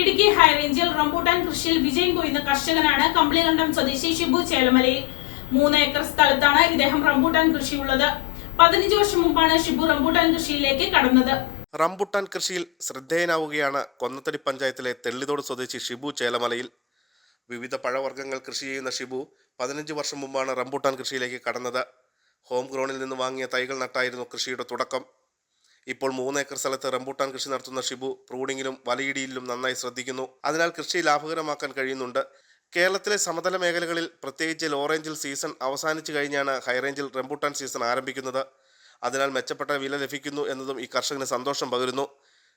Idukki ഹൈറേഞ്ചിൽ rambutan കൃഷിയിൽ വിജയം കൊയ്യുന്ന കർഷകനാണ് കമ്പളികണ്ടം സ്വദേശി ഷിബു ചേലമലയിൽ മൂന്ന് ഏക്കർ സ്ഥലത്താണ് ഇദ്ദേഹം റംബൂട്ടാൻ കൃഷി ഉള്ളത് പതിനഞ്ച് വർഷം മുമ്പാണ് ഷിബു റംബൂട്ടാൻ കൃഷിയിലേക്ക് കടന്നത്. റംബൂട്ടാൻ കൃഷിയിൽ ശ്രദ്ധേയനാവുകയാണ് കൊന്നത്തടി പഞ്ചായത്തിലെ തെള്ളിതോട് സ്വദേശി ഷിബു ചേലമലയിൽ. വിവിധ പഴവർഗങ്ങൾ കൃഷി ചെയ്യുന്ന ഷിബു പതിനഞ്ച് വർഷം മുമ്പാണ് റംബൂട്ടാൻ കൃഷിയിലേക്ക് കടന്നത്. ഹോം ഗ്രോണിൽ നിന്ന് വാങ്ങിയ തൈകൾ നട്ടായിരുന്നു കൃഷിയുടെ തുടക്കം. ഇപ്പോൾ മൂന്നേക്കർ സ്ഥലത്ത് റംബൂട്ടാൻ കൃഷി നടത്തുന്ന ഷിബു പ്രൂണിങ്ങിലും വലയിടിയിലും നന്നായി ശ്രദ്ധിക്കുന്നു. അതിനാൽ കൃഷി ലാഭകരമാക്കാൻ കഴിയുന്നുണ്ട്. കേരളത്തിലെ സമതല മേഖലകളിൽ പ്രത്യേകിച്ച് ലോറേഞ്ചിൽ സീസൺ അവസാനിച്ചു കഴിഞ്ഞാണ് ഹൈറേഞ്ചിൽ റംബൂട്ടാൻ സീസൺ ആരംഭിക്കുന്നത്. അതിനാൽ മെച്ചപ്പെട്ട വില ലഭിക്കുന്നു എന്നതും ഈ കർഷകന് സന്തോഷം പകരുന്നു.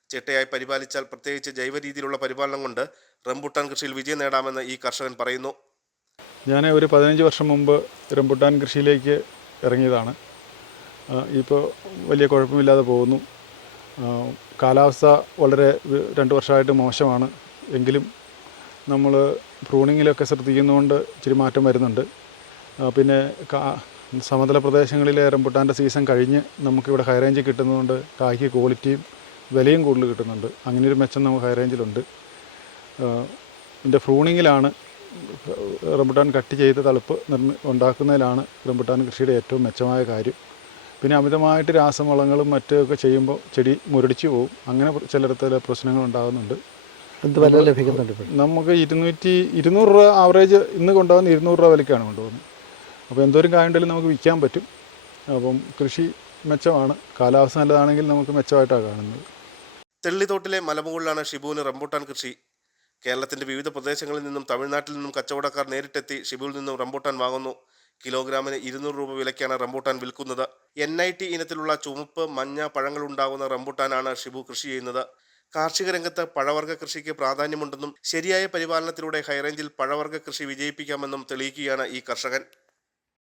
ചിട്ടയായി പരിപാലിച്ചാൽ പ്രത്യേകിച്ച് ജൈവ രീതിയിലുള്ള പരിപാലനം കൊണ്ട് റംബൂട്ടാൻ കൃഷിയിൽ വിജയം നേടാമെന്ന് ഈ കർഷകൻ പറയുന്നു. ഞാൻ ഒരു പതിനഞ്ച് വർഷം മുമ്പ് റംബൂട്ടാൻ കൃഷിയിലേക്ക് ഇറങ്ങിയതാണ്. ഇപ്പോൾ വലിയ കുഴപ്പമില്ലാതെ പോകുന്നു. കാലാവസ്ഥ വളരെ രണ്ട് വർഷമായിട്ട് മോശമാണ്. എങ്കിലും നമ്മൾ പ്രൂണിങ്ങിലൊക്കെ ശ്രദ്ധിക്കുന്നതുകൊണ്ട് ഇച്ചിരി മാറ്റം വരുന്നുണ്ട്. പിന്നെ സമതല പ്രദേശങ്ങളിലെ റംബുട്ടാന്റെ സീസൺ കഴിഞ്ഞ് നമുക്കിവിടെ ഹൈ റേഞ്ചിൽ കിട്ടുന്നതുകൊണ്ട് കായ്ക്ക് ക്വാളിറ്റിയും വിലയും കൂടുതൽ കിട്ടുന്നുണ്ട്. അങ്ങനെയൊരു മെച്ചം നമുക്ക് ഹൈ റേഞ്ചിലുണ്ട് ഇതിന്റെ ഫ്രൂണിങ്ങിലാണ് റംബുട്ടാൻ കട്ട് ചെയ്ത് തളുപ്പ് നിർമ്മി ഉണ്ടാക്കുന്നതിലാണ് റംബുട്ടാൻ കൃഷിയുടെ ഏറ്റവും മെച്ചമായ കാര്യം. പിന്നെ അമിതമായിട്ട് രാസവളങ്ങളും മറ്റൊക്കെ ചെയ്യുമ്പോൾ ചെടി മുരടിച്ചു പോകും അങ്ങനെ ചിലയിടത്ത് പ്രശ്നങ്ങൾ ഉണ്ടാകുന്നുണ്ട്. എന്ത് വില ലഭിക്കുന്നുണ്ട് നമുക്ക് ഇരുന്നൂറ്റി ഇരുന്നൂറ് രൂപ ആവറേജ് ഇന്ന് കൊണ്ടുപോകുന്ന ഇരുന്നൂറ് രൂപ വിലക്കാണ് കൊണ്ടുപോകുന്നത് അപ്പോൾ എന്തോരം കായുണ്ടെങ്കിലും നമുക്ക് വിൽക്കാൻ പറ്റും. അപ്പം കൃഷി മെച്ചമാണ്. കാലാവസ്ഥ നല്ലതാണെങ്കിൽ നമുക്ക് മെച്ചമായിട്ടാണ് കാണുന്നത്. തെള്ളിത്തോട്ടിലെ മലമുകളിലാണ് ഷിബുവിന് റംബൂട്ടാൻ കൃഷി. കേരളത്തിന്റെ വിവിധ പ്രദേശങ്ങളിൽ നിന്നും തമിഴ്നാട്ടിൽ നിന്നും കച്ചവടക്കാർ നേരിട്ടെത്തി ഷിബുവിൽ നിന്നും റംബൂട്ടാൻ വാങ്ങുന്നു. കിലോഗ്രാമിന് ഇരുന്നൂറ് രൂപ വിലയ്ക്കാണ് റംബൂട്ടാൻ വിൽക്കുന്നത്. എൻ ഐ ടി ഇനത്തിലുള്ള ചുമപ്പ് മഞ്ഞ പഴങ്ങളുണ്ടാകുന്ന റംബൂട്ടാനാണ് ഷിബു കൃഷി ചെയ്യുന്നത്. കാർഷിക രംഗത്ത് പഴവർഗ കൃഷിക്ക് പ്രാധാന്യമുണ്ടെന്നും ശരിയായ പരിപാലനത്തിലൂടെ ഹൈറേഞ്ചിൽ പഴവർഗ കൃഷി വിജയിപ്പിക്കാമെന്നും തെളിയിക്കുകയാണ് ഈ കർഷകൻ.